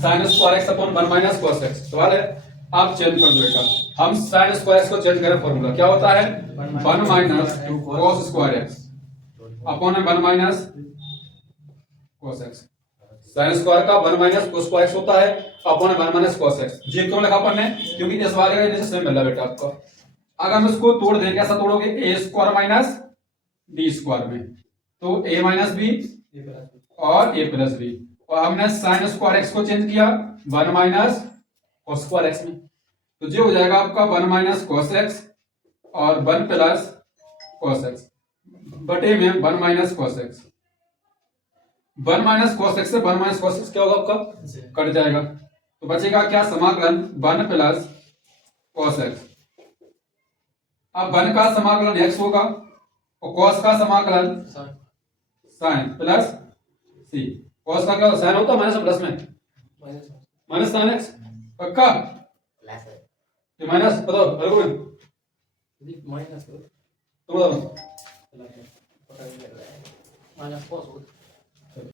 sin square x upon 1 minus cos x। सवाल है आप चेंज कर दो बेटा। हम sin स्क्वायर x को चेंज करें, फॉर्मूला क्या होता है 1 minus cos square x upon 1 minus cos x। sin square का 1 माइनस cos स्क्वायर x होता है अपॉन 1 माइनस cos x। ये क्यों लिखा अपन ने, क्योंकि इस वाले का नीचे सेम मिल रहा है बेटा आपको। अगर हम इसको तोड़ दें, कैसा तोड़ोगे a square minus b square में, तो a माइनस बी और a प्लस बी, और हमने sin स्क्वायर x को चेंज किया 1 माइनस cos स्क्वायर x में, तो ये हो जाएगा आपका 1 माइनस cos x और 1 प्लस cos x बटे में 1 minus cos x। 1 minus cos x से 1 माइनस cos x क्या होगा आपका कट जाएगा, तो बचेगा क्या समाकलन 1 प्लस cos x। अब 1 का समाकलन x होगा और cos का समाकलन sin प्लस c। cos का क्या sin होता है माइनस प्लस में माइनस sin x पक्का ये माइनस बताओ अरगुन माइनस तुम बताओ माइनस cos